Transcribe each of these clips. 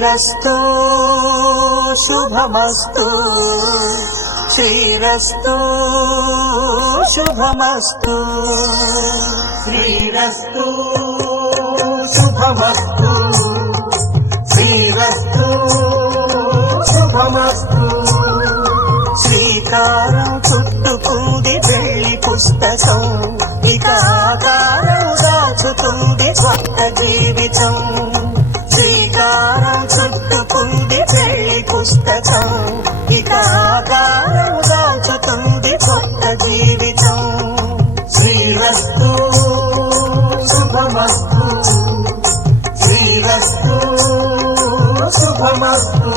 శ్రీరస్తు శుభమస్తు శ్రీరస్తు శుభమస్తు శ్రీరస్తు శుభమస్తు శ్రీరస్తు శుభమస్తు శ్రీకారం చుట్టుకుంది పెళ్లి పుస్తకం ఇక ఆకారం దాచుతుంది కొత్త జీవితం శ్రీకారం చుట్టుకుంది పెళ్లి పుస్తకం ఇక ఆకారం దాచుతుంది కొత్త జీవితం శ్రీరస్తు శుభమస్తు శ్రీరస్తు శుభమస్తు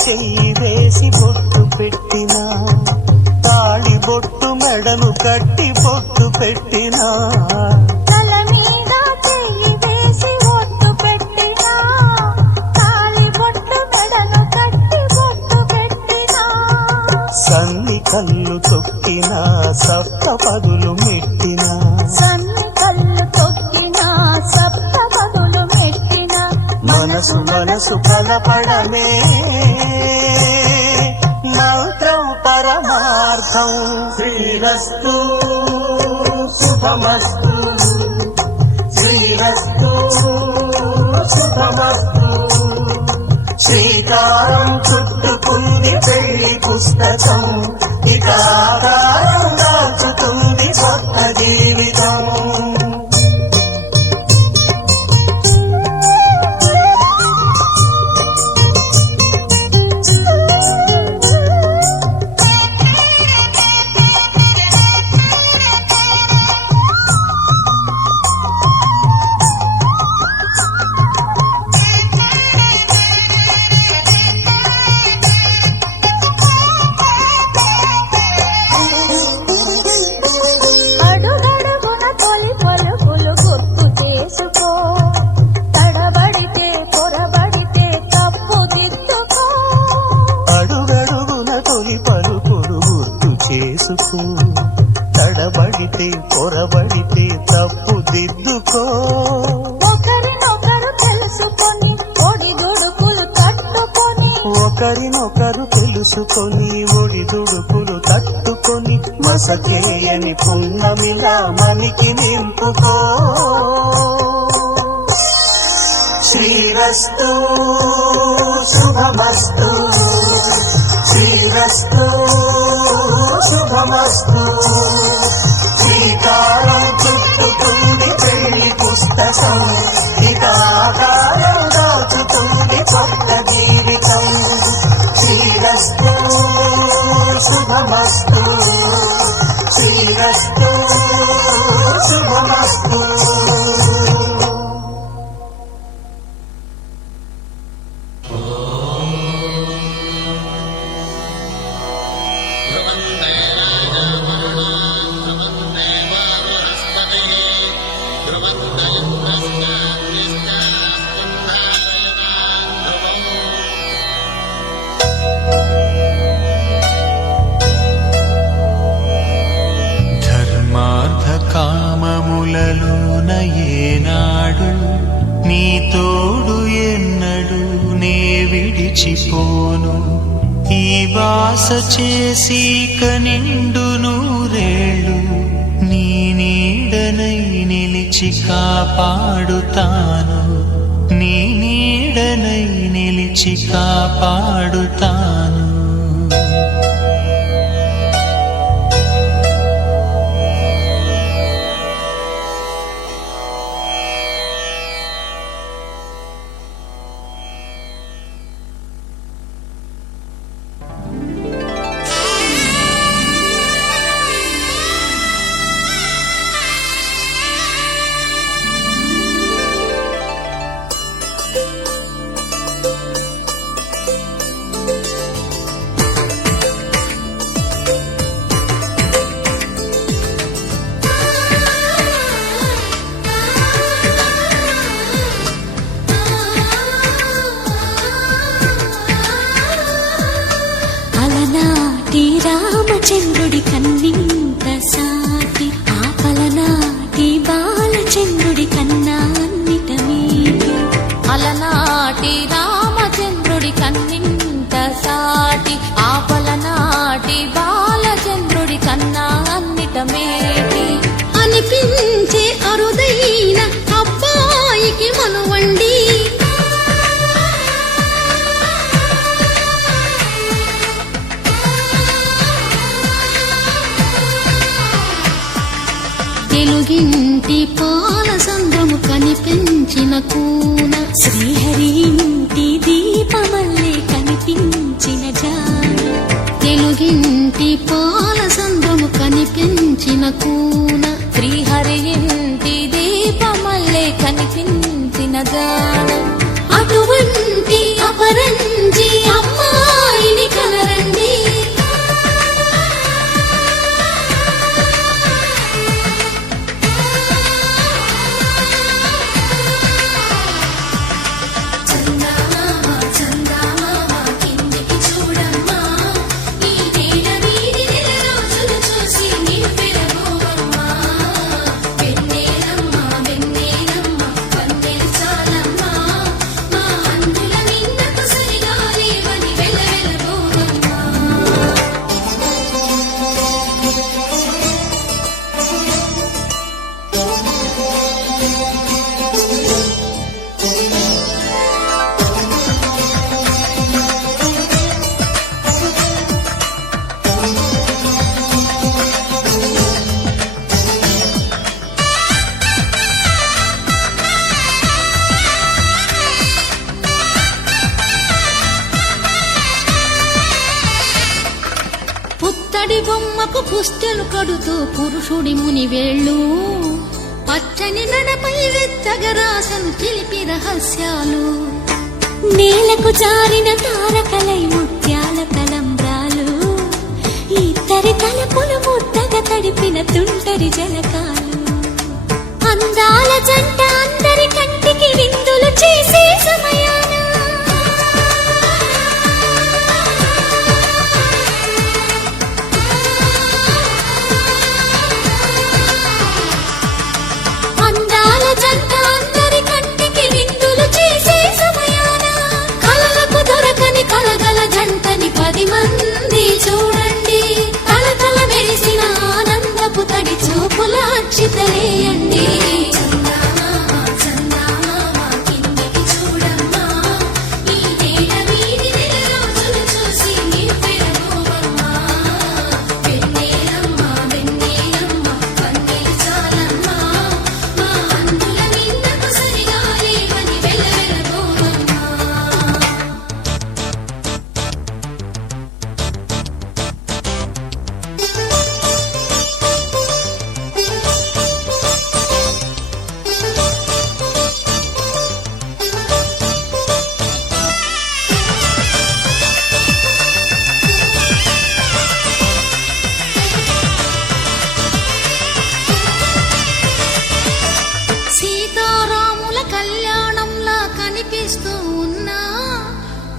చెయ్యి వేసి బొట్టు పెట్టినా తాళి బొట్టు మెడను కట్టి బొట్టు పెట్టినా తల మీద చెయ్యి వేసి బొట్టు పెట్టినా తాళి బొట్టు మెడను కట్టి బొట్టు పెట్టినా సన్ని కళ్ళు తొక్కినా సప్త పదులు మెట్టినా సన్ని కళ్ళు తొక్కినా సప్త పదులు మెట్టినా మనసు మనసు కలపడమే మంత్రం పరమార్థం శ్రీరస్తు శుభమస్తు శ్రీరస్తు శుభమస్తు శ్రీకారం చుట్టుకుంది పెళ్లి పుస్తకం ఇక ఆకారం దాచుతుంది కొత్త జీవితం తడబడితే పొరబడితే తప్పు దిద్దుకో ఒకరినొకరు తెలుసుకొని ఒడిదుడుకులు తట్టుకొని ఒకరినొకరు తెలుసుకొని ఒడిదుడుకులు తట్టుకొని మసకేయని పున్నమిలా మనికి నింపుకో శ్రీరస్తు శుభమస్తు శ్రీరస్తు శుభమస్తు శ్రీకారం చుట్టుకుంది పెళ్లి పుస్తకం ఇక ఆకారం దాచుతుంది కొత్త జీవితం శ్రీరస్తు శుభమస్తు శ్రీరస్తు శుభమస్తు కామములలోన ఏనాడు నీ తోడు ఎన్నడు నే విడిచిపోను ఈ వాస చేసి కనిండు నూరేళ్ళు నీ నీడనై నిలిచి కాపాడుతాను నీ నీడనై నిలిచి కాపాడుతాను అలనాటి రామచంద్రుడి కన్నింత సాటి ఆపలనాటి బాలచంద్రుడి కన్నా అన్నిట మీటి అలనాటి రామచంద్రుడి కన్నింత సాటి ఆపలనాటి బాలచంద్రుడి కన్నా అన్నిట మేటి అనిపించే అరుదైన అబ్బాయికి మనువండి తెలుగింటి పాలసంద్రము కనిపించిన కూన శ్రీహరి ఇంటి దీపమల్లే కనిపించిన జాన తెలుగింటి పాలసంద్రము కనిపించిన కూన శ్రీహరి ఇంటి దీపమల్లే కనిపించిన జాన అటువంటి అపరంజి అమ్మాయిని కనరండి పుత్తడి బొమ్మకు పుస్తెలు కడుతూ పురుషుడి ముని వేళ్ళు పచ్చని నడపై వెచ్చగరాసను చిలిపి రహస్యాలు నేలకు జారిన తారకలై ముత్యాల తలంబ్రాలు ఇద్దరి తలపులు ముద్దగా తడిపిన తుంటరి జలకాలు అందాల జంట అందరి కంటికి విందులు చేసే సమయాన జంట అందరి కంటికి విందులు చేసే సమయాన కలలకు దొరకని కలగల జంటని 10 మంది చూడండి కలకల మెరిసిన ఆనందపు తడి చూపుల అక్షితలేయండి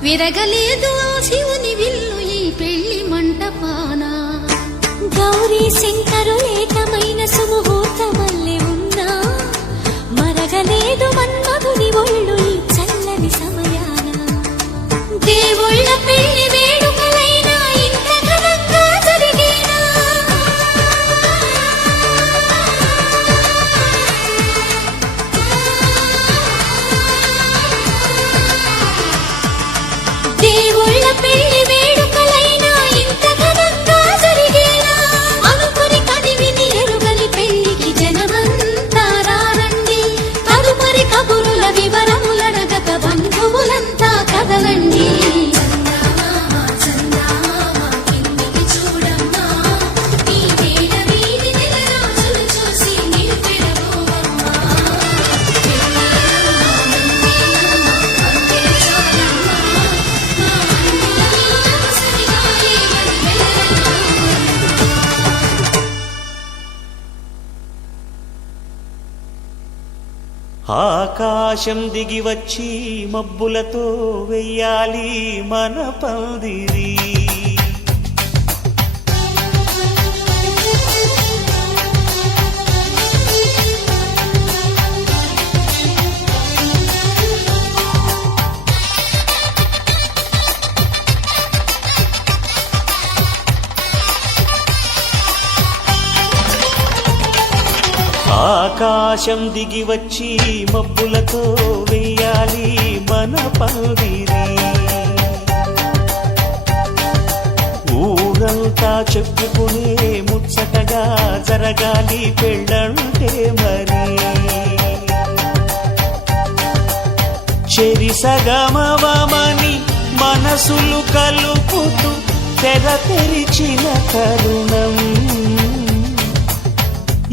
విరగలేదు శివుని విల్లు ఈ పెళ్లి మంటపాన గౌరీ శంకరు ఏకమైన సుముహూర్తమల్లె ఉన్నా మరగలేదు మన్మధుని ఒళ్ళు ఈ చల్లని సమయాన దేవుళ్ళ పెళ్లి వేడుకలైనా ఇంత ఘనంగా జరిగేనా దేవుళ్ళ పెళ్లి వేడుకలైనా ఇంత ఘనంగా జరిగేలా అనుకుని కదివిని ఎరుగని పెళ్లికి జనమంతా రారండి తదుపరి కబురుల వివరములడగక బంధువులంతా కదలండి ఆకాశం దిగి వచ్చి మబ్బులతో వెయ్యాలి మన పందిరి ఆకాశం దిగి వచ్చి మబ్బులతో వెయ్యాలి మన పందిరి. ఊరంతా చెప్పుకునే ముచ్చటగా జరగాలి పెళ్ళంటే మరి. చెరి సగమవమని మనసులు కలుపుతూ తెర తెరిచిన తరుణం.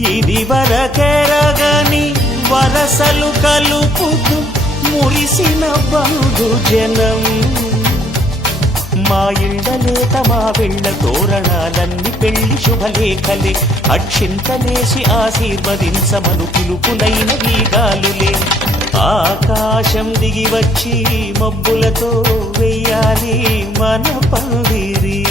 ఇది వరకెరగని వరసలు కలుపుతూ మురిసిన బంధు జనం. మా ఇళ్ళలేత మా వెళ్ళ తోరణాలన్నీ పెళ్లి శుభలేఖలే. అక్షింతలేసి ఆశీర్వదించమను పిలుపులైన వీగాలులే. ఆకాశం దిగి వచ్చి మబ్బులతో వెయ్యాలి మన పందిరి.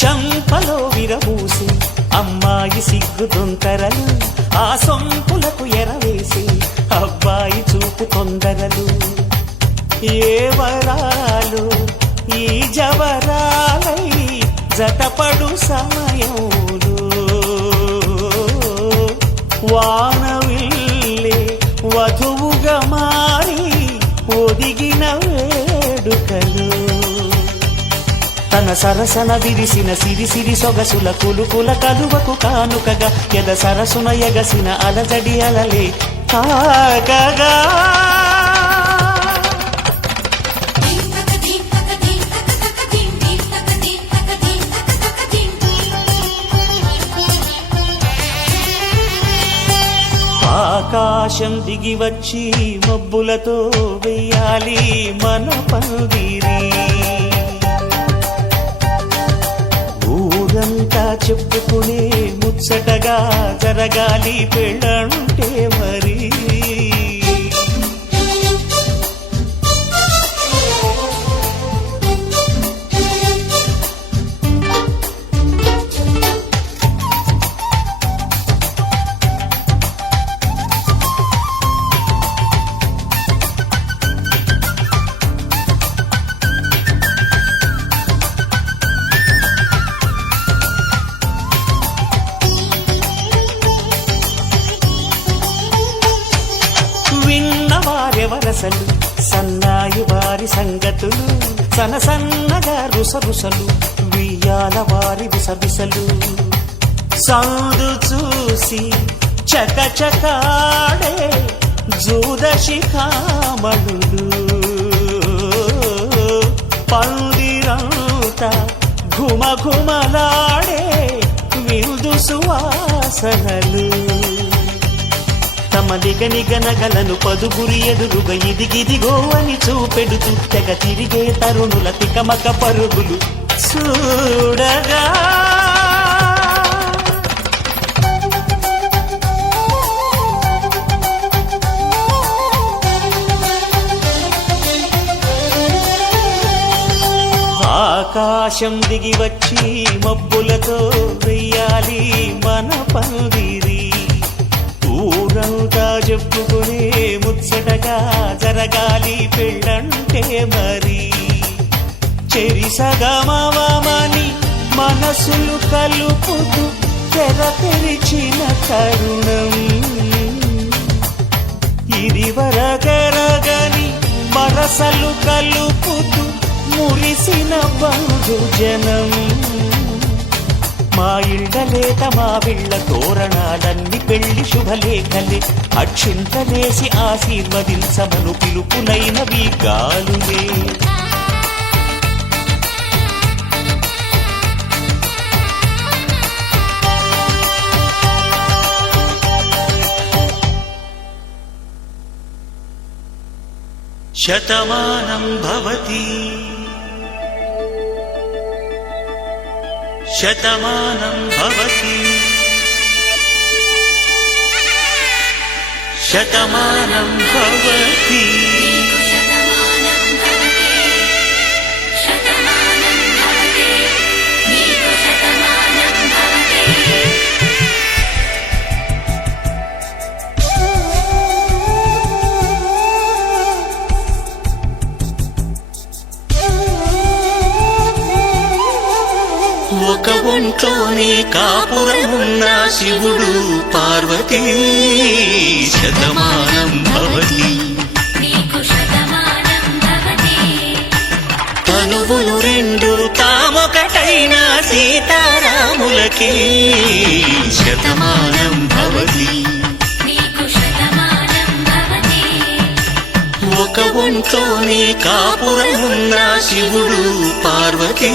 చంపలో విరబూసి అమ్మాయి సిగ్గు దొంతరలు. ఆ సొంపులకు ఎరవేసి అబ్బాయి చూపు తొందరలు. ఏ వరాలు ఈ జవరాలై జతపడు సమయంలో. వానవిల్లే వధువుగా మారి ఒదిగిన వేడుకలు. తన సరసన విరిసిన సిరిసిరి సొగసుల కులుకుల కలువకు కానుకగా ఎద సరసున ఎగసిన అలజడి అలలే కాగగా. ఆకాశం దిగి వచ్చి మబ్బులతో వెయ్యాలి మన పందిరి. ఊరంతా చెప్పుకునే ముచ్చటగా జరగాలి పెళ్ళంటే మరి. వరసలు సన్నాయి వారి సంగతులు. సనసన్నగా రుసరుసలు వియ్యాల వారి విసవిసలు. సందు చూసి చకచకాడే జూదశిఖామణులు. పందిరంతా ఘుమఘుమలాడే విందు సువాసనలు. తమ నిగనిగనగలను పదుగురి ఎదురుగా ఇదిగిదిగో అని చూపెడుతూ తెగ తిరిగే తరుణుల తికమక పరుగులు చూడగా. ఆకాశం దిగి వచ్చి మబ్బులతో వెయ్యాలి మన పందిరి. ఊరంతా చెప్పుకునే ముచ్చటగా జరగాలి పెళ్ళంటే మరి. చెరి సగమవమని మనసులు కలుపుతూ తెర తెరిచిన తరుణం. ఇది వరకెరగని వరసలు కలుపుతూ మురిసిన బంధు జనం. మా ఇళ్ళలేత మా వీళ్ళ తోరణాలన్నీ పెళ్లి శుభలేఖలే. అక్షింతలేసి ఆశీర్వదించమను పిలుపులైనవి గాలులే. శతమానం భవతి శతమానం భవతి శతమానం భవతి. శతమానం భవతి ఒంట్లోనే కాపురమున్న శివుడు పార్వతీ శతమానం భవతి నీకు శతమానం భవతి తనువులు రెండు తామొకటైన సీతారాములకి శతమానం భవతి నీకు శతమానం భవతి ఒక ఒంట్లోనే కాపురమున్న శివుడు పార్వతీ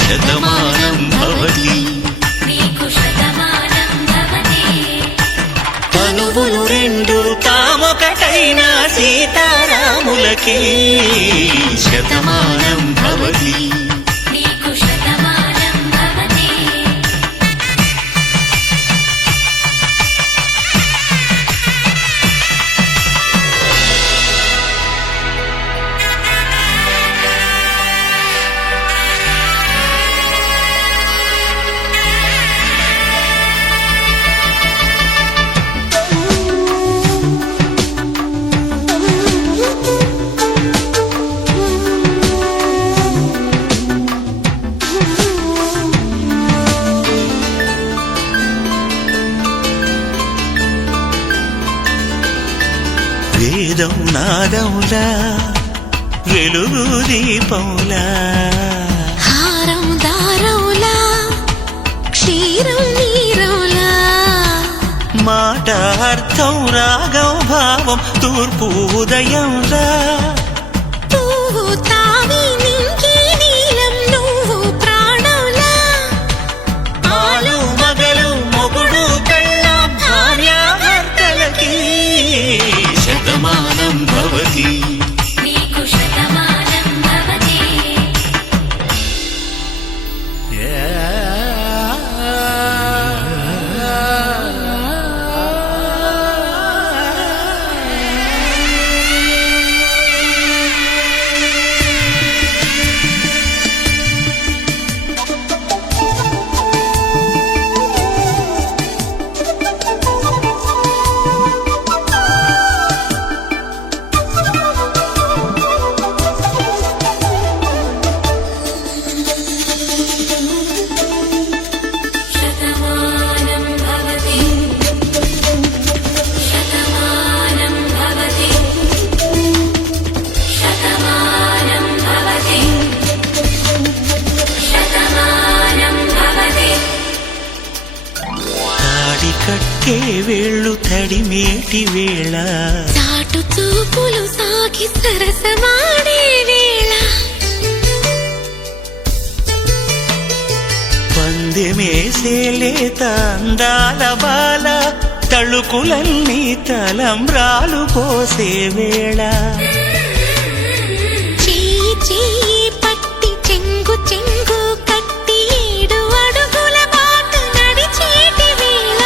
శతమానం భవతి నీకు శతమానం భవతి తనువులు రెండు తామొకటైన సీతారాములకి శతమానం భవతి నీకు శతమానం భవతి వేదం నాదములా వెలుగు దీపములా హారం దారౌలా క్షీరం నీరౌలా మాట అర్థం రాగం భావం తూర్పు ఉదయంలా పువ్వు తావి నింగి నీలం నువ్వు ప్రాణంలా ఆలు మగలు మొగుడు కళ్ళ భార్యాభర్తలకి శతమానం భవతి నీకు శతమానం భవతి శతమానం భవతి శతమానం భవతి శతమానం భవతి శతమానం భవతి తాడి కట్టే వేళ్ళు తడిమేటి వేళ చాటు చూపులు సాగి సరసమాడే వేళ పందెమేసేలేత అందాల బాల తళుకులన్నీ తలంబ్రాలు పోసే వేళ చెయ్యి చెయ్యి పట్టి చెంగు చెంగు కట్టి 7 అడుగుల బాట నడిచేటి వేళ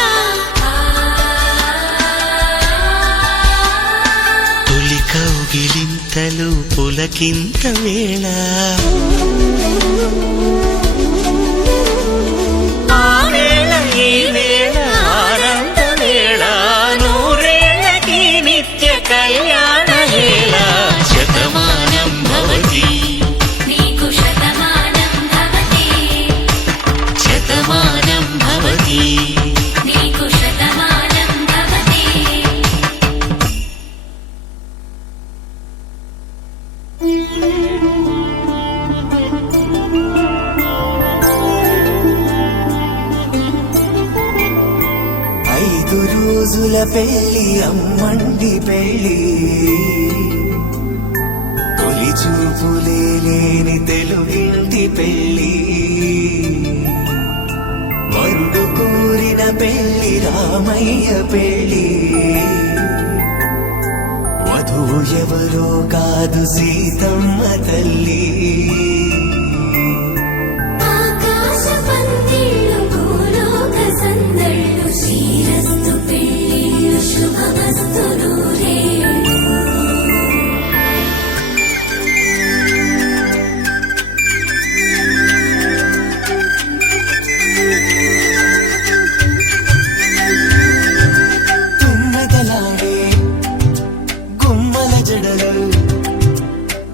తొలి కౌగిలింతలు పులకింత వేళ ఆ వేళ ఈ వేళ ఆనంద వేళ నూరేళ్ళకి నిత్య కళ్యాణ వేళ శతమానం భవతి నీకు శతమానం భవతి శతమానం భవతి నీకు శతమానం భవతి ఐదు రోజుల పెళ్లి అమ్మండి పెళ్లి తొలి చూపులే లేని తెలుగింటి పెళ్లి వరుడు కోరిన పెళ్లి రామయ్య పెళ్లి వధువు ఎవరో కాదు సీతమ్మ తల్లి ఆకాశ పందిళ్ళు భూలోక సందళ్ళు శ్రీరస్తు పెళ్ళిళ్ళు శుభమస్తు నూరేళ్ళు తుమ్మెదలాడే గుమ్మల జడలు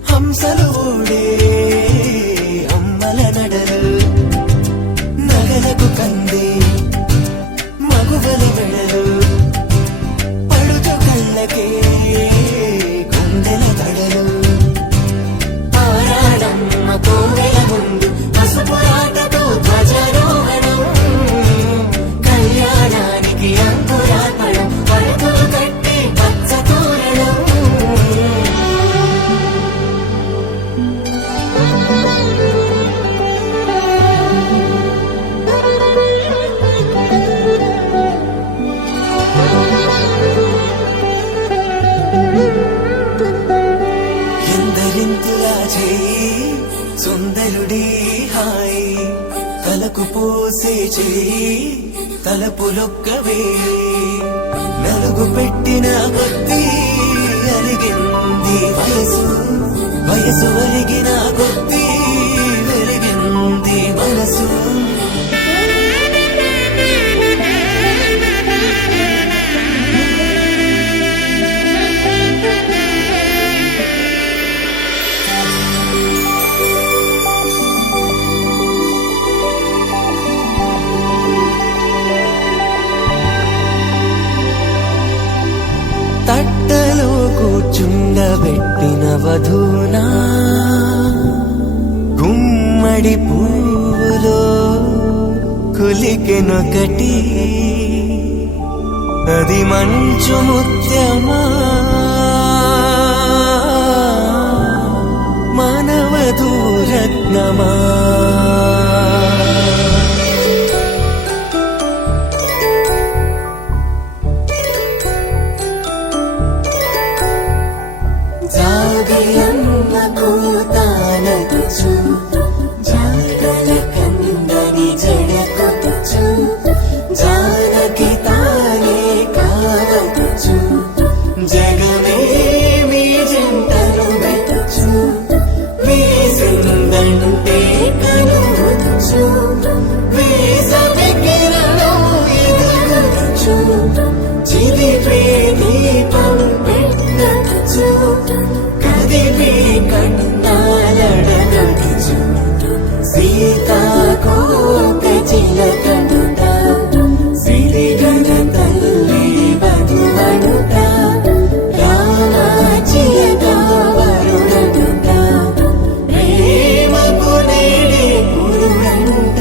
హంసలు ఓడే అమ్మల నడలు గుండెల దడలు ఆరాడమ్మ కోవెల ముందు పసుపు ఆటతో ధ్వజారోహణం కళ్యాణానికి అంకురార్పణం పరుపులు కట్టి పచ్చ తోరణం ఎందరింతులా చేయి సుందరుడి హాయి తలకు పోసే చేయి తలపులొక్కవే నలుగు పెట్టిన కొద్దీ అలిగింది వయసు వయసు అలిగిన కొద్దీ వెలిగింది మనసు తట్టలో కూర్చుండబెట్టిన వధూనా గుమ్మడి పువ్వులో కులికెనొకటి అది మంచు ముత్యమా మానవధూరత్నమా జాగయమ్మ కూతానదుచు జాగల కందని జడకొచ్చు జానకి తానే కావదుచు జగమే మీ జంటలు వెతుచు వీసిందంటే కనువదుచు వీసవి కిరణం ఎదుగుచు చిదిపే దీపం పెట్టచ్చు కదిపే కన్నాలడగచ్చు సీతాకోక చిలకనుట సిరిగన తల్లి బదువనుట రామాచిలక వరుడనుట ప్రేమకు నేడే పురుడంట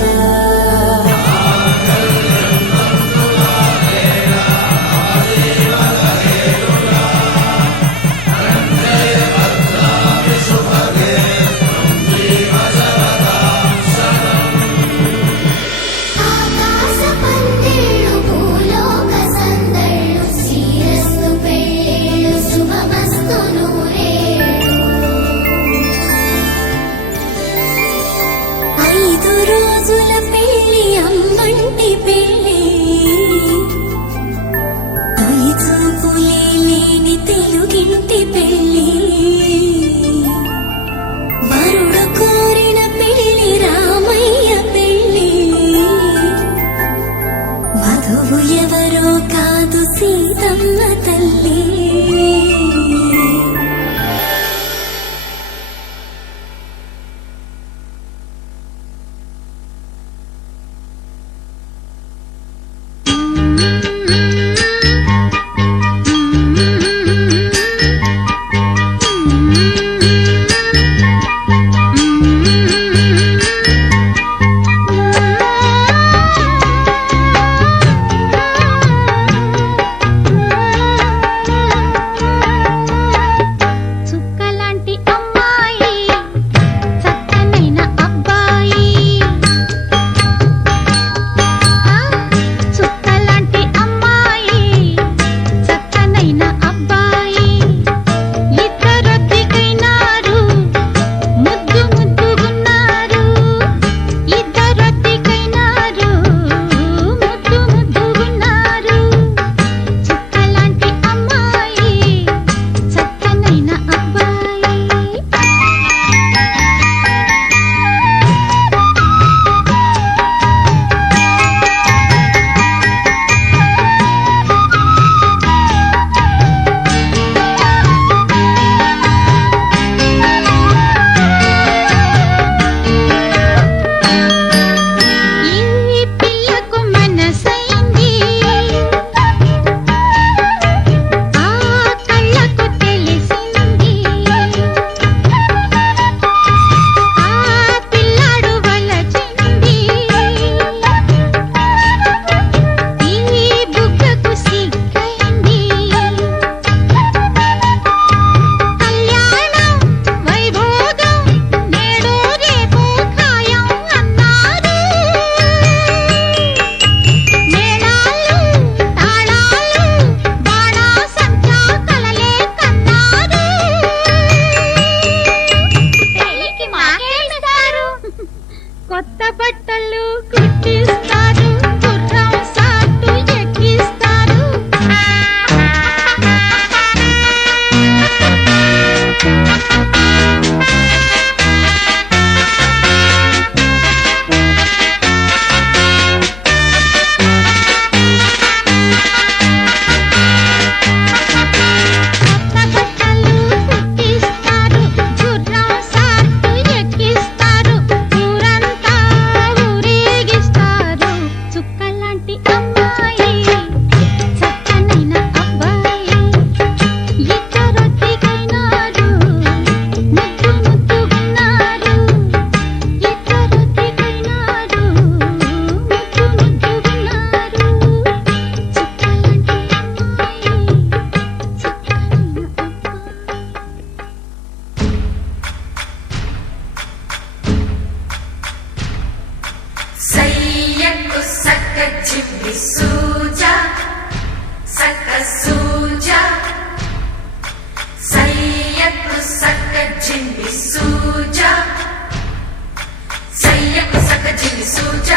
సూజ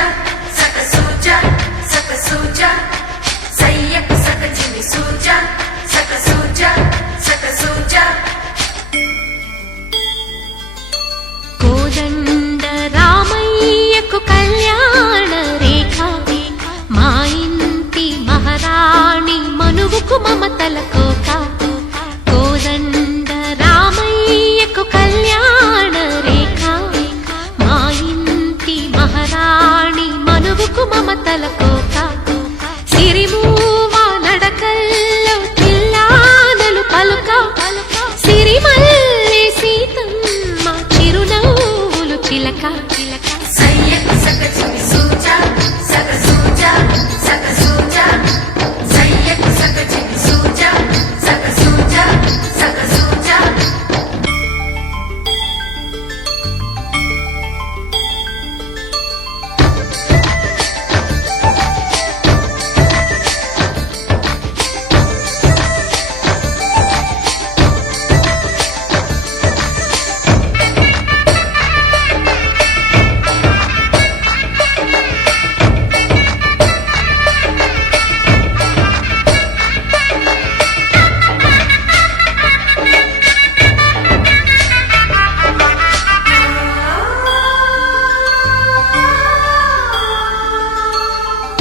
సక సూజ సక సూజ సయ్యకు సక చిమి సూజ సక సూజ సక సూజ కోదండ రామయ్యకు కళ్యాణ రేఖ మా ఇంటి మహారాణి మనువుకు మమతల కోక కోదండ రామయ్యకు కళ్యాణ రేఖ మా ఇంటి మహారాణి మనువుకు మమతల కోక సిరిమూవ నడకల్లో తిల్లానలు పలుక సిరిమల్లి సీతమ్మ చిరునవ్వులు చిలక సయ్యకు సక చిమి సూజ సక సూజ సక సూజ సయ్యకు సక చిమి సూజ సక సూజ సక సూజ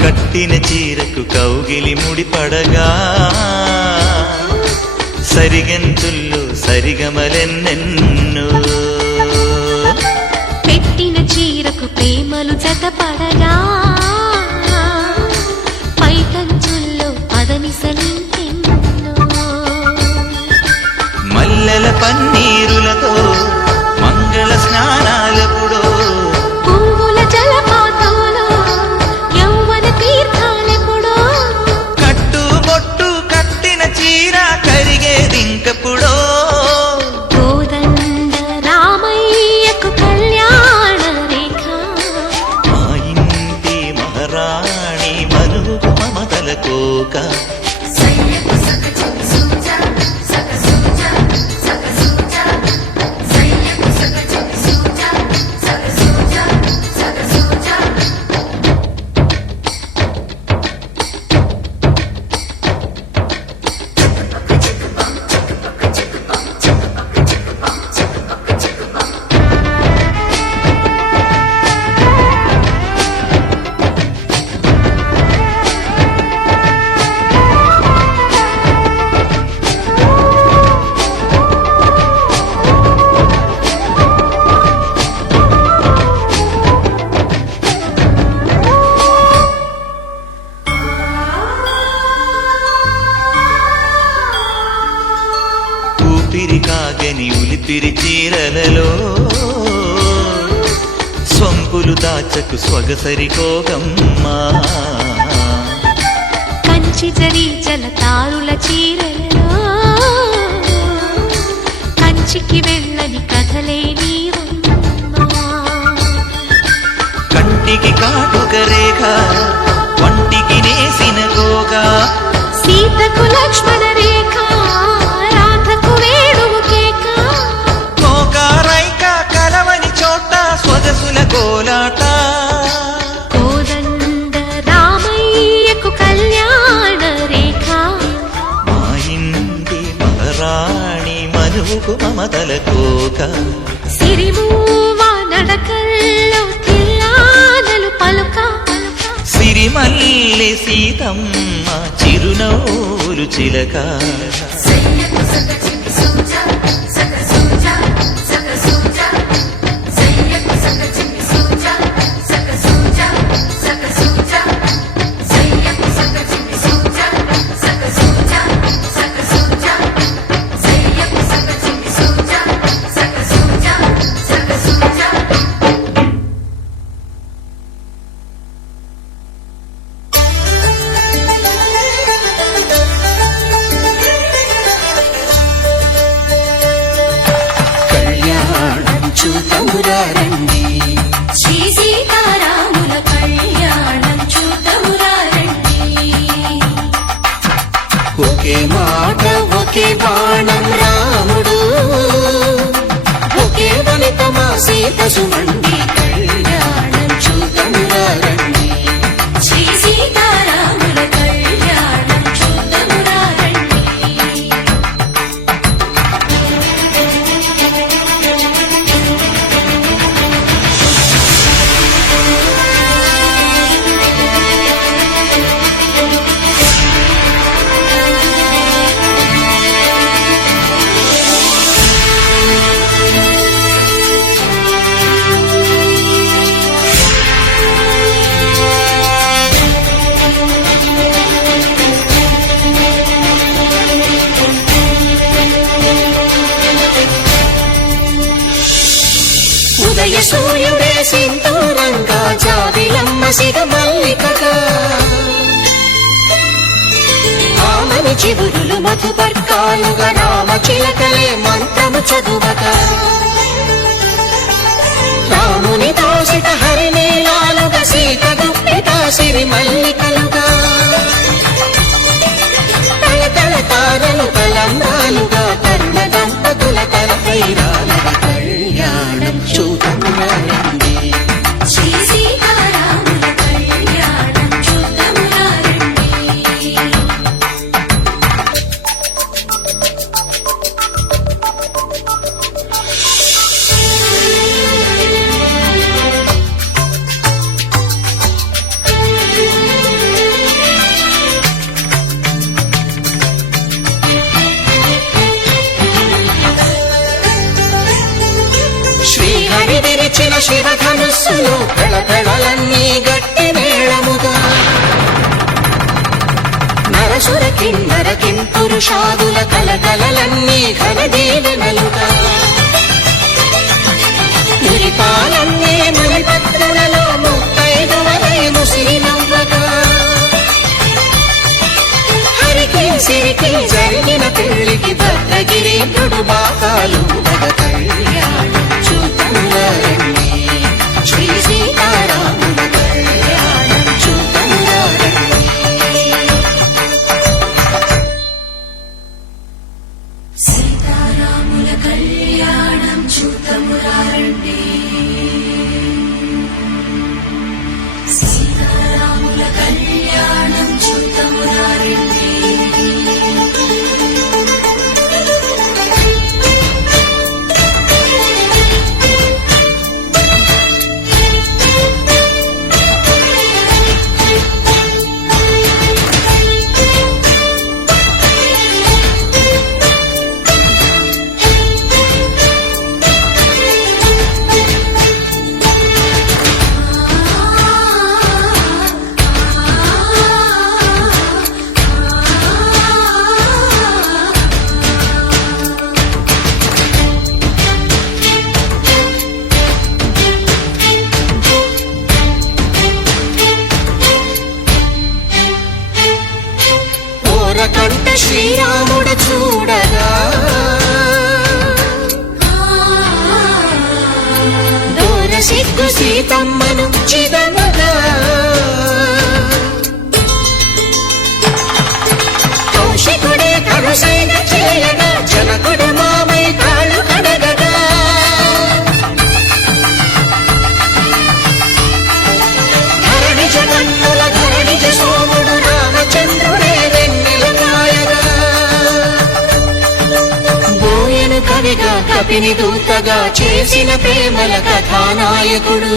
కట్టిన చీరకు కౌగిలి ముడిపడగా సరిగంతుల్లో సరిగమలెన్నెన్నో పెట్టిన చీరకు ప్రేమలు జతపడగా పైకంచుల్లో పదనిసలింకెన్నో మల్లెల పన్నీరులతో మంగళ స్నానాలెప్పుడో పువ్వుల జలపాతంలో యౌవన తీర్థాలెప్పుడో కట్టుబొట్టు కట్టిన చీర కరిగేదింకప్పుడో కోదండ రామయ్యకు కళ్యాణ రేఖ మా ఇంటి మహారాణి మనువుకు మమతల కోక సయ్యకు సక చిమి సూజ సక సూజ సక సూజ సయ్యకు సక చిమి సూజ సక సూజ సక సూజ ఊపిరి కాగని ఉలిపిరి చీరలలో స్వంపులు దాచకు స్వగసరి కోగమ్మా కంచి జరి జలతారుల చీరలలో కంచికి వెళ్ళని కథలే నీవమ్మా కంటికి కాటుక రేఖ వంటికి నేసిన గోగా సీతకు లక్ష్మణ రేఖ రాధకు వేణువు కేక కోకారైక కలవని చోట స్వగసుల కోలాట కోదండ రామయ్యకు కళ్యాణ రేఖ మా ఇంటి మహారాణి మనువుకు మమతల కోక సిరిమూవ నడకల్లో తిల్లానలు పలుక సిరిమల్లి సీతమ్మ చిరునవ్వులు చిలక సయ్యకు సక చిమి సూజ సక సూజ సక సూజ సయ్యకు సక చిమి సూజ సక సూజ సక సూజ సయ్యకు సక చిమి సూజ సక సూజ సక సూజ సయ్యకు సక చిమి సూజ సక సూజ సక సూజ కళ్యాణం చూతమురారండి శ్రీ సీతారాముల కళ్యాణం చూతమురారండి ఒకే మాట ఒకే బాణం రాముడు ఒకే వనిత మా సీత సుమండి కళ్యాణం చూతమురారండి ఉదయసూర్యుడే సింధూరంగా జాబిలమ్మ సిగ మల్లికగా ఆమని చివురులు మధుపర్కాలుగా రామ చిలకలే మంత్రము చదువగా రాముని దోసిట హరినీలాలుగా సీత గుప్పిట సిరి మల్లికలుగా తల తారలు తలంబ్రాలుగా తరుణ దంపతుల తలపైరాలుగా కళ్యాణం చూడమురండి శ్రీ సీతారాముల కళ్యాణం చూద్దామురా రండి. శ్రీహరి విరిచిన శివధనుస్సులు పెళపెళలన్నీ గట్టి మేళముగా నరసుర కిన్నర కింపురుషాదుల కలకలలన్నీ ఘనదీవెనలుగా మురిపాలన్నీ మురిపత్రులలో ముత్తైదువలై ముసిరి నవ్వగా హరికి సిరికి జరిగిన పెళ్లికి భద్రగిరీంద్రుడు బాకాలు మగ కళ్యాణం చూడమురండి శ్రీ సీతారాముల కళ్యాణం చూడమురండి సీతారాముల కళ్యాణం చూద్దామురా రండి. సీతారాముల కళ్యాణం చూద్దామురా రండి. కంట శ్రీరాముడు చూడగా దూర సిగ్గు సీతమ్మను చిదమగా కౌశికుడే కరుసైన చేయగా జనకుడు మామై కాళ్ళు కడగగా ధరణి జగన్నుల ధరణిజ సోముడు రామచంద్రుడే కవిగా కపిని దూతగా చేసిన ప్రేమల కథానాయకుడు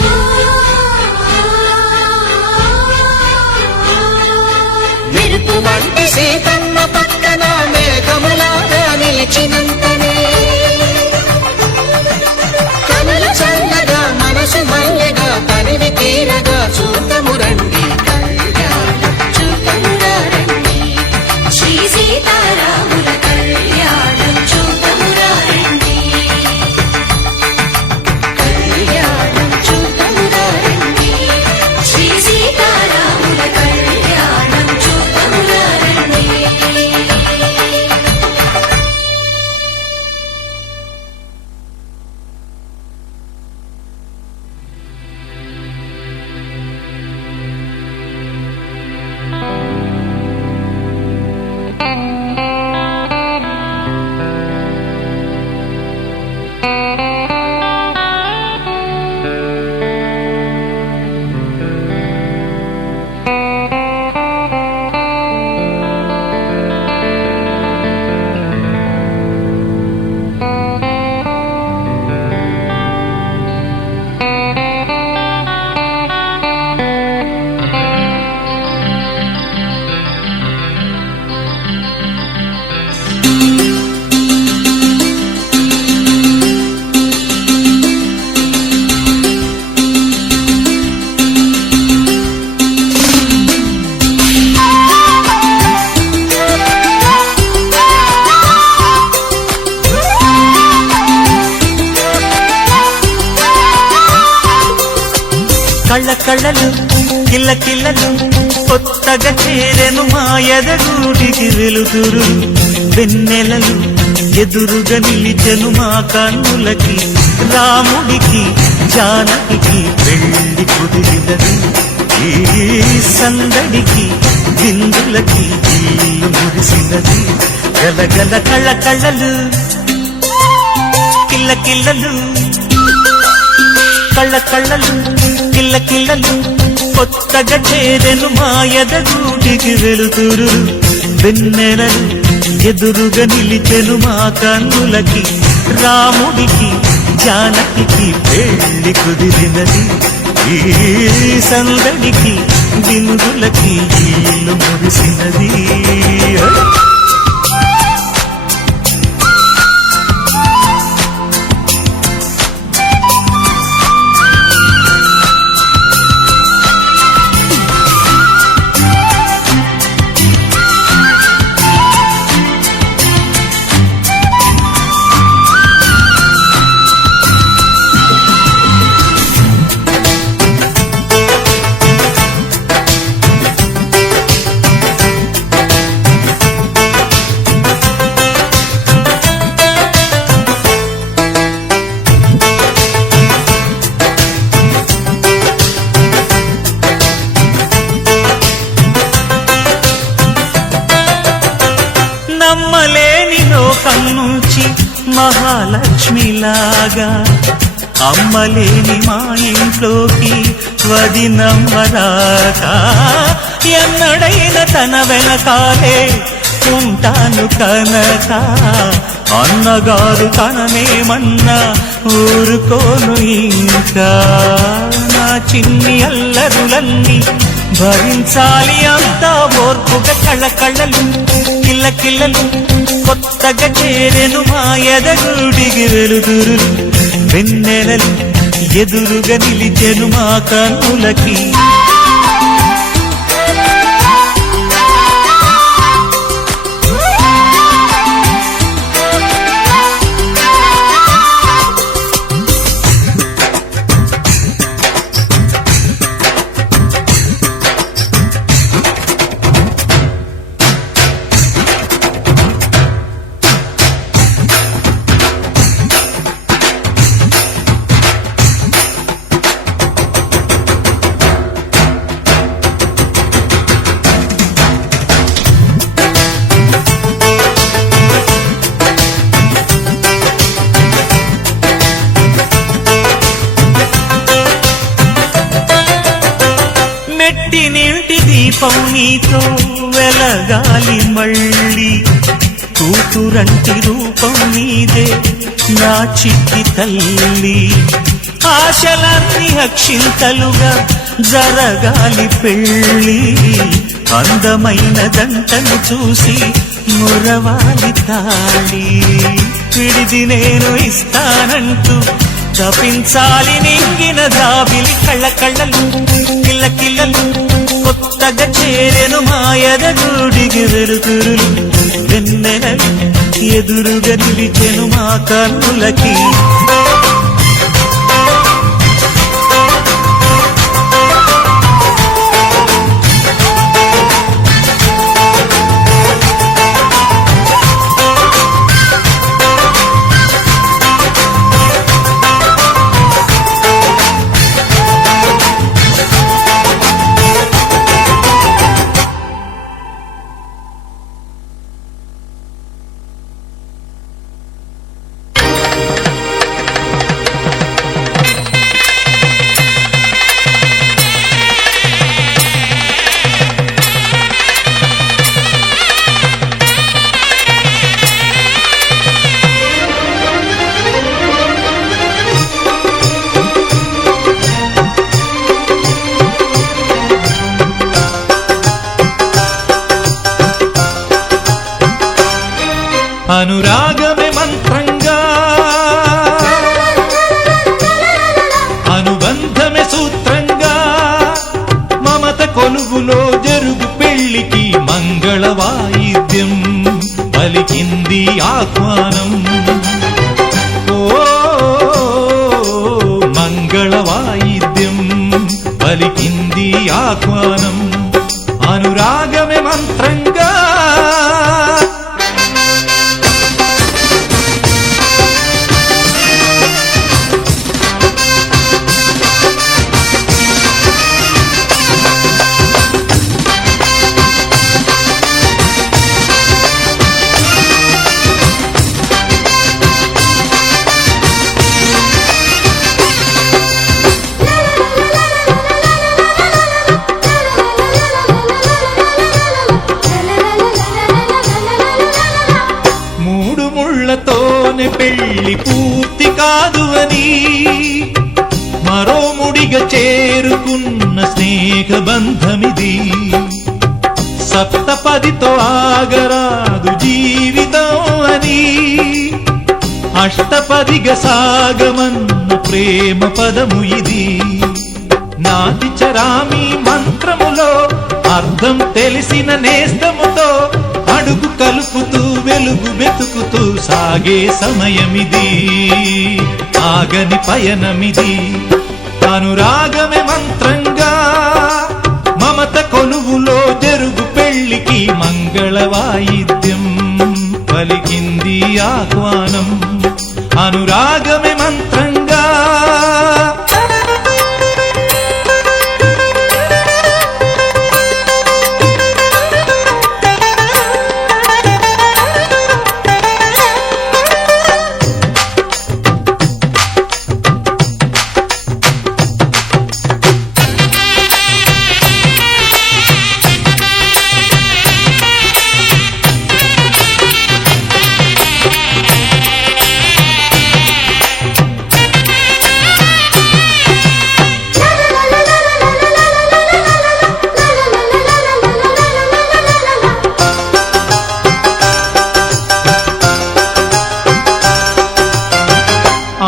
మెరుపు వంటి సీతమ్మ పక్కన మేఘములాగా నిలిచినంతనే కనుల చల్లగా మనసు మల్లెగా తనివి తీరగా చూడమురండి కళ్యాణం చూడమురండి శ్రీ సీతారాముల కళ్యాణం చూద్దామురా రండి. కళ్యాణం చూడమురండి శ్రీ సీతారాముల కళ్యాణం చూద్దామురా రండి. కళ్ళ కళ్ళలు కిల్ల కిల్లలు కొత్తగా చేరెను మా ఎదగూటికి వెలుతురు వెన్నెలలు ఎదురుగా నిలిచెను మా కన్నులకి రాముడికి జానకి పెళ్లి కుదిరినది ఈ సందడికి బిందులకి ఇల్లు మురిసినది గలగల కళ్ళ కళ్ళలు కిల్ల కిల్లలు కళ్ళ కళ్ళలు కిల్ల కిల్లలు కొత్తగా చేరెను మా ఎదగూటికి వెలుతురు వెన్నెలలు ఎదురుగా నిలిచెను మా కన్నులకి రాముడికి జానకి పెళ్లి కుదిరినది ఈ సందడికి బిందులకి ఇల్లు మురిసినది నమ్మలేని లోకం నుంచి మహాలక్ష్మిలాగా అమ్మలేని మా ఇంట్లోకి వదినమ్మరాక ఎన్నడైన తన వెనకాలే ఉంటాను కనక అన్నగారు తననేమన్నా ఊరుకోను ఇంకా నా చిన్ని అల్లరులన్నీ భరించాలి అంతా ఓర్పుగా కళ్ళ కళ్ళలు కిల్ల కిల్లలు కొత్తగా చేరెను మా ఎదగూడికి వెలుతురు వెన్నెలలు ఎదురుగా నిలిచెను మా కన్నులకి నీటి దీపం నీతో వెలగాలి మళ్ళీ కూతురంటి రూపం నీదే నా చిట్టి తల్లి ఆశలన్నీ అక్షింతలుగా జరగాలి పెళ్ళి అందమైన దంటను చూసి మురవాలి తాళి విడిది నేను ఇస్తానంటూ తపించాలి నింగిన దాబిలి కళ్ళ కళ్ళలు కిల్ల కిల్లలు కొత్తగా చేరెను మా ఎదగూడికి వెలుతురులు వెన్నెలలు ఎదురుగా నిలిచెను మా కన్నులకి అనురాగమే మంత్రంగా అనుబంధమే సూత్రంగా మమత కొలువులో జరుగు పెళ్లికి మంగళ వాయిద్యం పలికింది ఆహ్వానం ఓ మంగళ వాయిద్యం ఆహ్వానం అనురాగమే మంత్రంగా మూడు ముళ్ళతోనే పెళ్లి పూర్తి కాదు అని మరో ముడిగా చేరుకున్న స్నేహ బంధమిది సప్తపదితో ఆగరాదు జీవితం అని అష్టపదిగా సాగమన్న ప్రేమ పదము ఇది నాటి చరామి మంత్రములో అర్థం తెలిసిన నేస్తముతో అడుగు కలుపుతూ వెలుగు వెతుకుతూ సాగే సమయమిది ఆగని పయనమిది అనురాగమే మంత్రంగా మమత కొలువులో జరుగు పెళ్లికి మంగళ వాయిద్యం పలికింది ఆహ్వానం అనురాగమే మంత్రంగా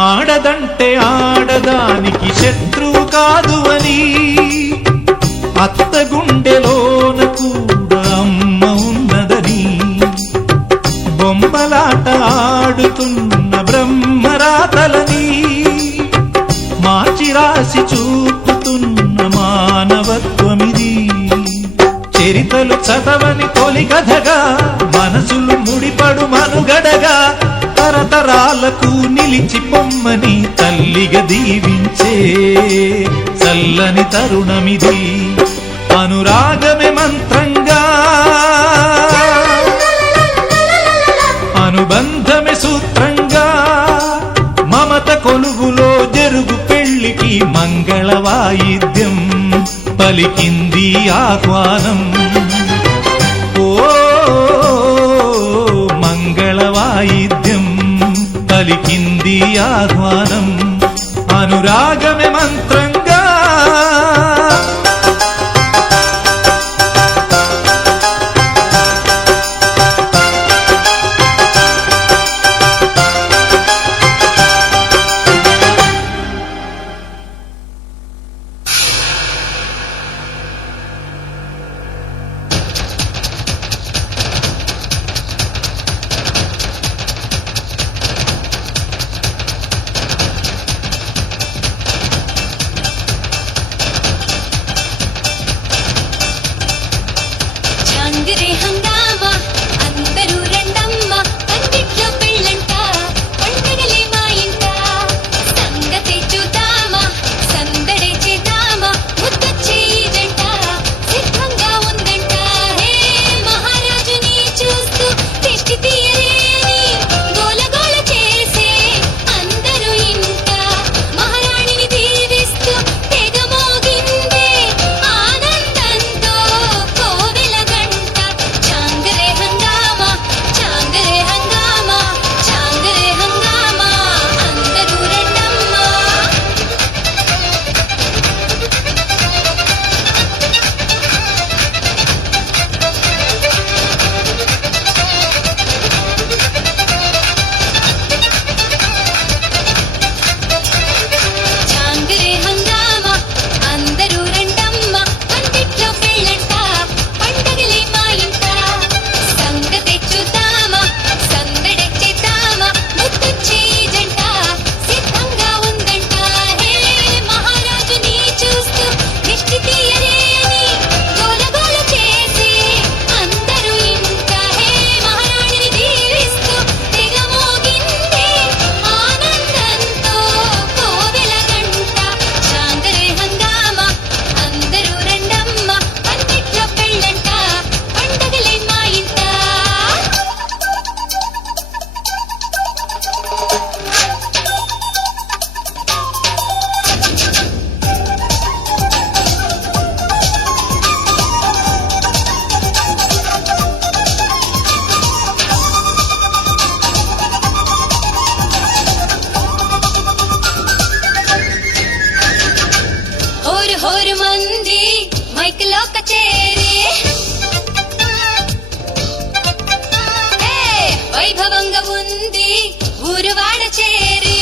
ఆడదంటే ఆడదానికి శత్రువు కాదు అని అత్త గుండెలోన కూడా అమ్మ ఉన్నదని బొమ్మలాట ఆడుతున్న బ్రహ్మరాతలని మార్చి రాసి చూపుతున్న మానవత్వమిది చరితలు చదవని తొలి కథగా మనసులు ముడిపడు మనుగడగా తరతరాలకు నిలిచి పొమ్మని తల్లిగా దీవించే చల్లని తరుణమిది అనురాగమే మంత్రంగా అనుబంధమే సూత్రంగా మమత కొలువులో జరుగు పెళ్లికి మంగళ వాయిద్యం పలికింది ఆహ్వానం ఓ మంగళ వాయిద్యం పలికింది ఆహ్వానం అనురాగమే మంత్రంగా చేరే వైభవంగా ఉంది ఊరువాడ చేరే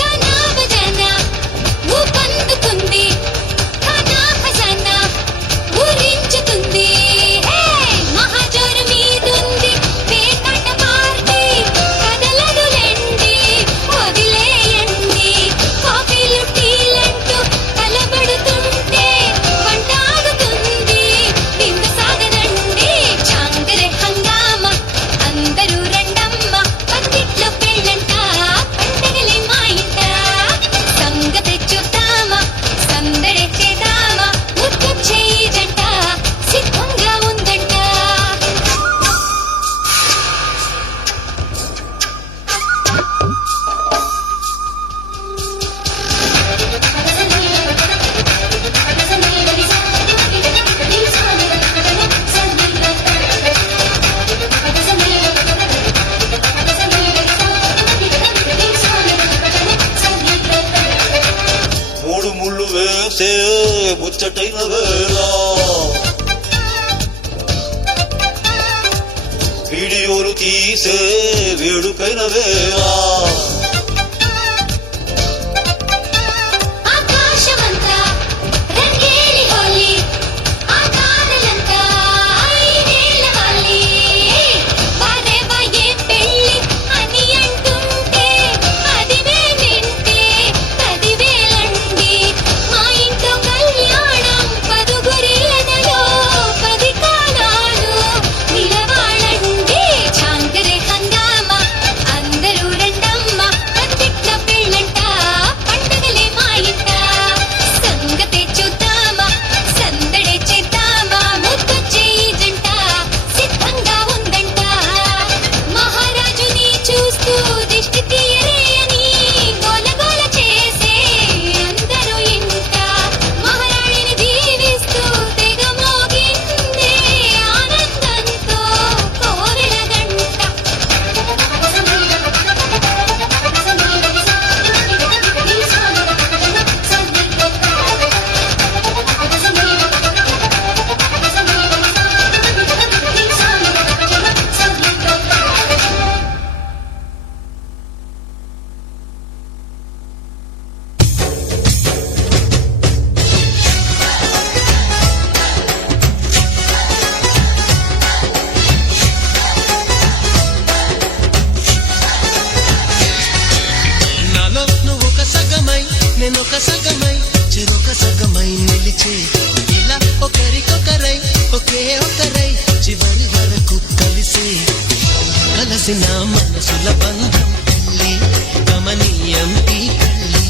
గణాభజన ఊపందుకుంది ఖనా ఖజానా ఊరించుతుంది మహాజోరు మీదుంది పేకాట పార్టీ కదలదులేండి వదిలేయండి కాఫీలు టీలంటూ కలబడుతుంటే వంట ఆగుతుంది విందు సాగదండి చాంగరే హంగామ అందరూ రండమ్మ పందిట్లో పెళ్ళంట పండగలే మా ఇంట సంగతి చూద్దామా సందడి చేద్దామా ముద్దొచ్చే ఈ జంట సిద్ధంగా ఉందంట మూడు ముళ్ళు వేసే ముచ్చటైన వేళ వీడియోలు తీసే వేడుకైన వేళ ఆకాశమంతా రంగేలి హోలీ ఆకారాలంతా ఐదేళ్ల వాలి వారే వాయే పెళ్ళి అని అంటుంటే అదివే వింటే పదివేలండి మా ఇంట్లో కళ్యాణం పదుగురిలనలో 10 కాలాలు నిలవాలండి చాంకరే హంగామ అందరూ రండమ్మ పందిట్ల పెళ్ళంట పండగలే మా ఇంట సంగతే చూద్దామా సందడే చేద్దామా ముద్దొచ్చే ఈ జంట సిద్ధంగా ఉందంట మహారాజుని చూస్తూ దిష్టి తీయరే అని గోలగోల చేసే అందరూ ఇంట మహారాణిని దీవిస్తూ తెగ మోగిందే ఆనందంతో కోవెల గంట నాలో నువ్వు ఒక సగమై నేనొక సగమై చెరొక సగమై నిలిచే ఇలా ఒకరికొకరై ఒకే ఒకరై చివరి వరకు కలిసే కలసిన మనసుల బంధం పెళ్ళి గమనీయం ఈ పెళ్ళి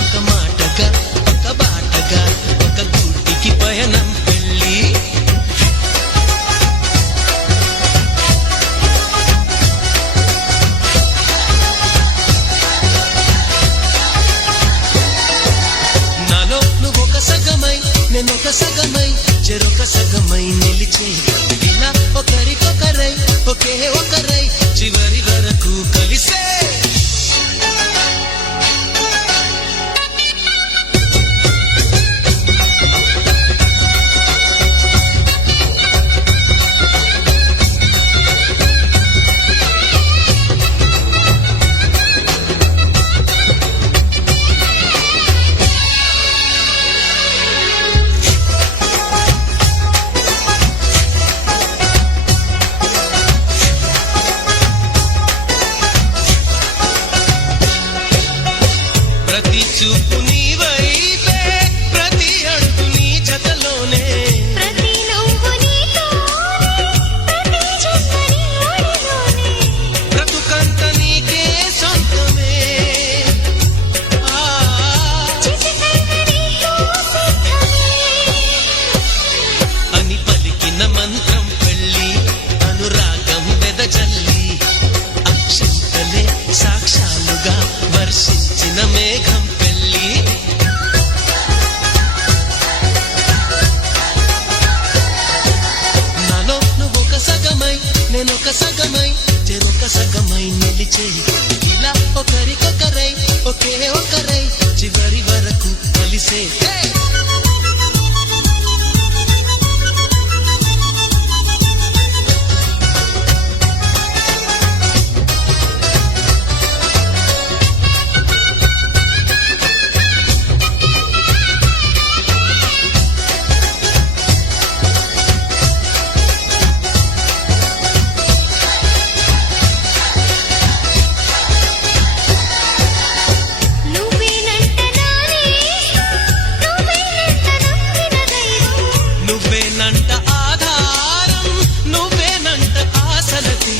ఒక మాటగా ఒక బాటగా ఒక గూటికి పయనం పెళ్ళి నాలో నువ్వు ఒక సగమై నేనొక సగమై చెరొక సగమై నిలిచే ఇలా ఒకరికొకరై ఒకే ఒకరై చివరి వరకు కలిసే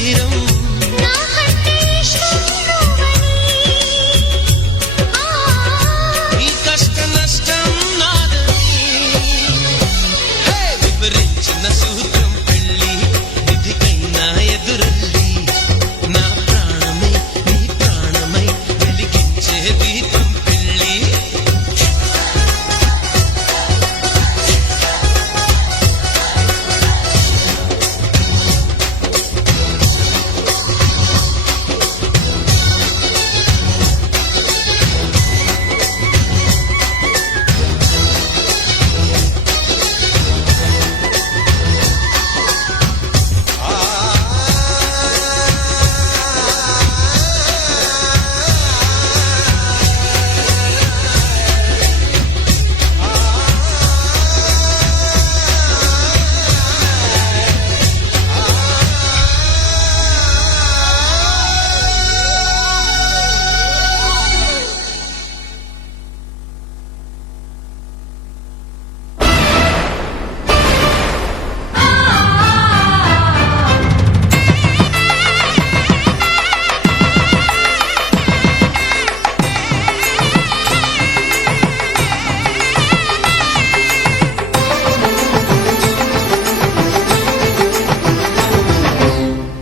తీరం నాకంటే ఇష్టం నువ్వని. ఈ కష్ట నష్టం నాదని వివరించిన సూత్రం పెళ్ళి నిధికైనా ఎదురల్లి నా ప్రాణమై నీ ప్రాణమై వెలిగించే దీపం పెళ్ళి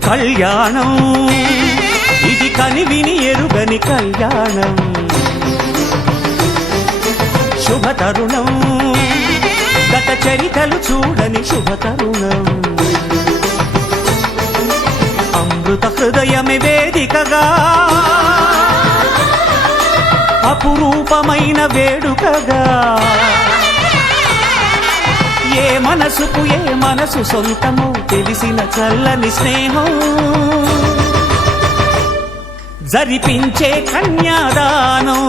కళ్యాణం ఇది కనివిని ఎరుగని కళ్యాణం శుభతరుణం గత చరితలు చూడని శుభతరుణం అమృత హృదయమే వేదికగా అపురూపమైన వేడుకగా ఏ మనసుకు ఏ మనసు సొంతమో తెలిసిన చల్లని స్నేహం జరిపించే కన్యాదానం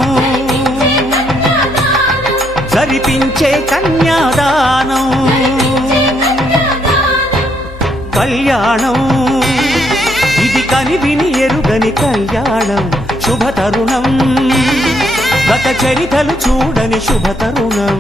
జరిపించే కన్యాదానం కళ్యాణం ఇది కనివిని ఎరుగని కళ్యాణం శుభతరుణం గత చరితలు చూడని శుభతరుణం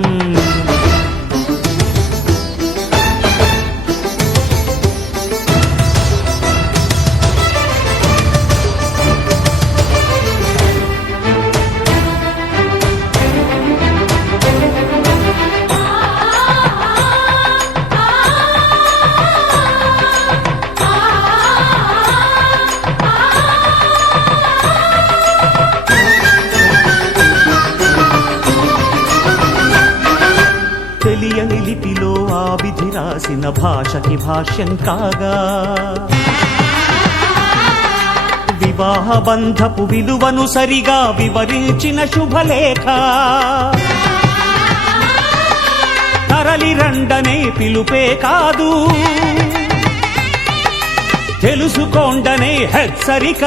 తెలియని లిపిలో ఆ విధి రాసిన భాషకి భాష్యం కాగా వివాహ బంధపు విలువను సరిగా వివరించిన శుభలేఖ తరలి రండనే పిలుపే కాదు తెలుసుకోండనే హెచ్చరిక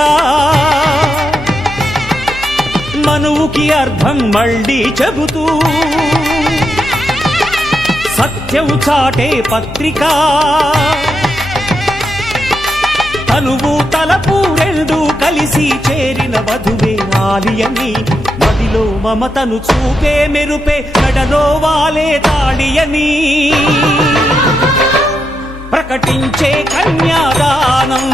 మనువుకి అర్థం మళ్ళీ చెబుతూ సత్యం చాటే పత్రిక తనువు తలపు రెండు కలిసి చేరిన వధువే ఆలియని మదిలో మమతను చూపే మెరుపే మెడలో వాలే తాళియని ప్రకటించే కన్యాదానం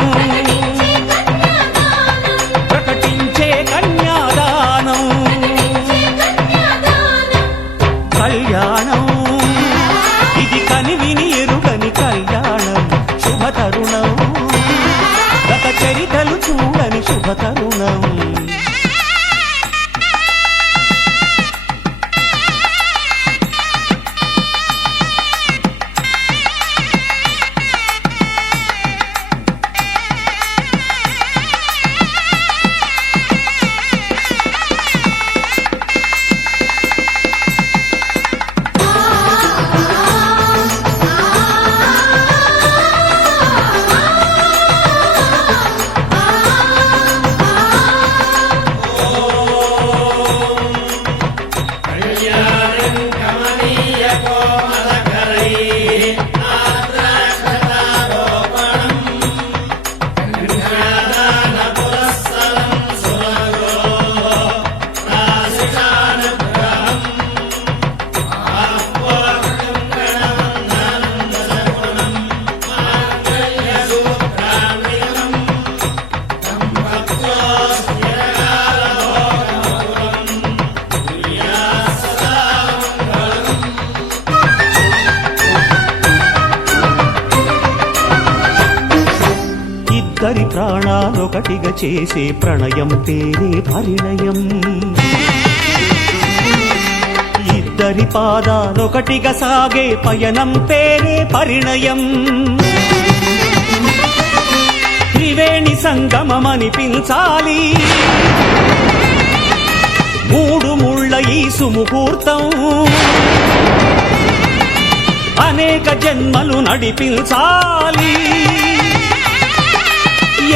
ప్రకటించే కన్యాదానం కళ్యాణం ఇది కనివిని ఎరుగని కళ్యాణం శుభతరుణం గత చరితలు చూడని శుభతరుణం ప్రాణాలొకటిగా చేసే ప్రణయం పేరే పరిణయం. ఇద్దరి పాదాలొకటిగా సాగే పయనం పేరే పరిణయం. త్రివేణి సంగమమనిపించాలి మూడు ముళ్ళ ఈ సుముహూర్తం. అనేక జన్మలు నడిపించాలి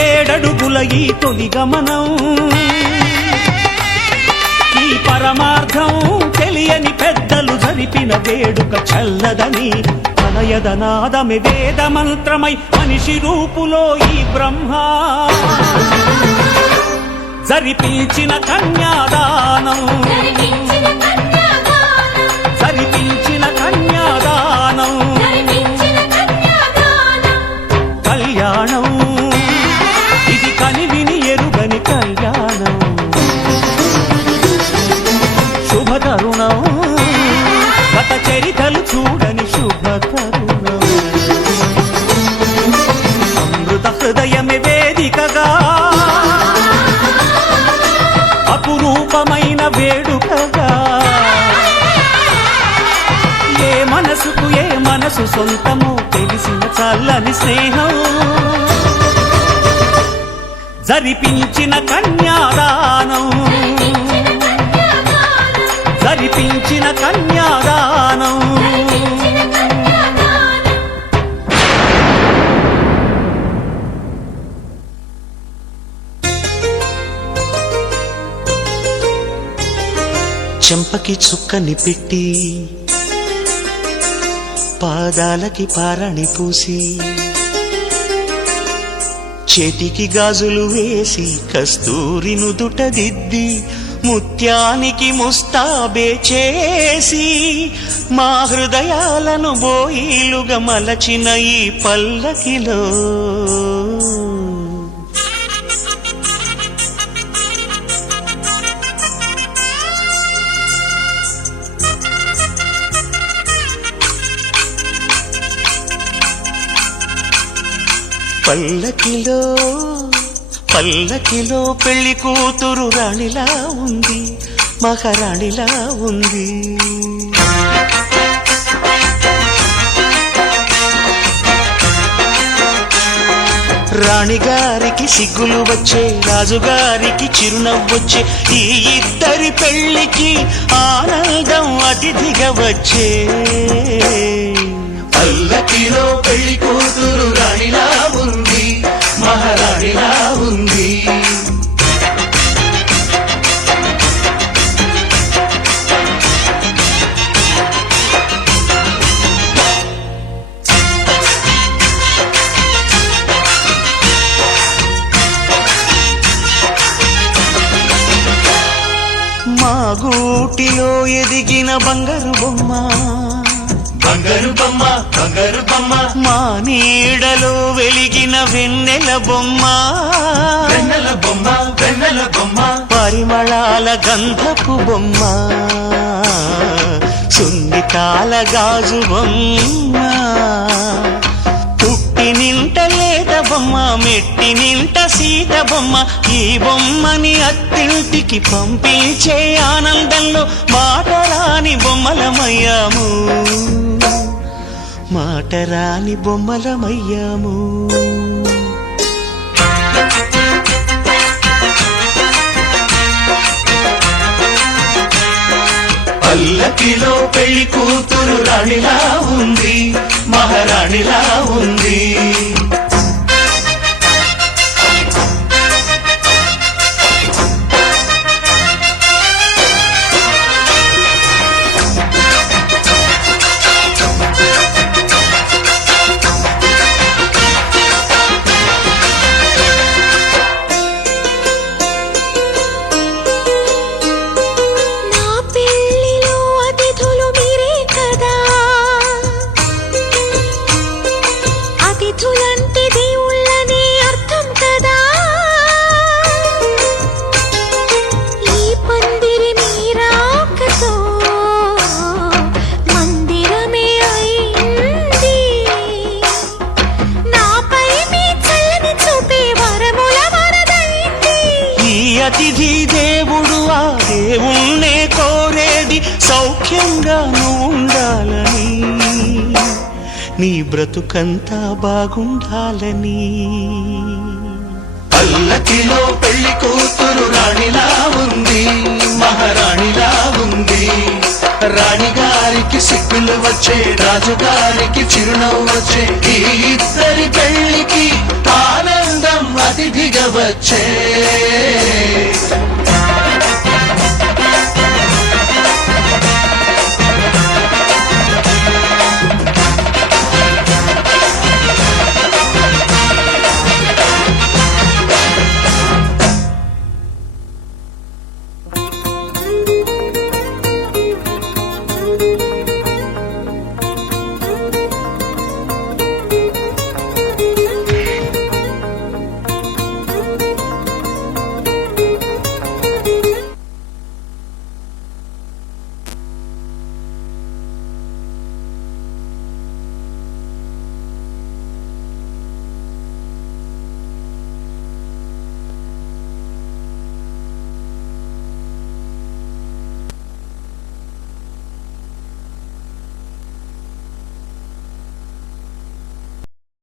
ఏడడుగుల ఈ తొలి గమనం. ఈ పరమార్థం తెలియని పెద్దలు జరిపిన వేడుక చల్లదని తనయదనాదమి వేద మంత్రమై మనిషి రూపులో ఈ బ్రహ్మ జరిపించిన కన్యాదానం. జరిపించిన కన్యాదానం కళ్యాణం. ఇది కనివిని ఎరుగని కళ్యాణం. శుభతరుణం గత చరితలు చూడని శుభతరుణం. అమృత హృదయమే వేదికగా అపురూపమైన వేడుకగా. ఏ మనసుకు ఏ మనసు సొంతమో తెలిసిన చల్లని స్నేహం. జరిపించిన కన్యాదానం. జరిపించిన కన్యాదానం. చెంపకి చుక్కని పెట్టి పాదాలకి పారణి పూసి చేతికి గాజులు వేసి కస్తూరి నుదుట దిద్ది ముత్యానికి ముస్తాబే చేసి మా హృదయాలను బోయిలుగా మలచిన ఈ పల్లకిలో పల్లకిలో పల్లకిలో పెళ్లి కూతురు రాణిలా ఉంది, మహారాణిలా ఉంది. రాణిగారికి సిగ్గులు వచ్చే, రాజుగారికి చిరునవ్వొచ్చే, ఈ ఇద్దరి పెళ్లికి ఆనందం అతిథిగా వచ్చే. పల్లకిలో పెళ్లి కూతురు రాణిలా ఉంది, మహారాణిలా ఉంది. మా గూటిలో ఎదిగిన బంగారు బొమ్మ, బంగారు బొమ్మ, బంగారు బొమ్మ. మా నీడలో వెలిగిన వెన్నెల బొమ్మ, వెన్నెల బొమ్మ, వెన్నెల బొమ్మ. పరిమళాల గంధపు బొమ్మ, సున్నితాల గాజు బొమ్మ. పుట్టి నింట లేత బొమ్మ, మెట్టి నింట సీత బొమ్మ. ఈ బొమ్మని అత్తింటికి పంపించే ఆనందంలో మాటరాని బొమ్మలమయ్యాము, మాటరాని బొమ్మలమయ్యాము. పల్లకిలో పెళ్లి కూతురు రాణిలా ఉంది, మహారాణిలా ఉంది. అతిథులంటే అతిథి దేవుడు ఆ దేవుణ్ణే కోరేది సౌఖ్యంగా నువ్వు ఉండాలని, నీ బ్రతుకంతా బాగుండాలని. పల్లకిలో పెళ్లి కూతురు రాణిలా ఉంది, మహారాణిలా ఉంది. రాణిగారికి సిగ్గులు వచ్చే, రాజుగారికి చిరునవ్వు వచ్చే, ఈ ఇద్దరి పెళ్లికి ఆనందం అతిథిగా వచ్చే.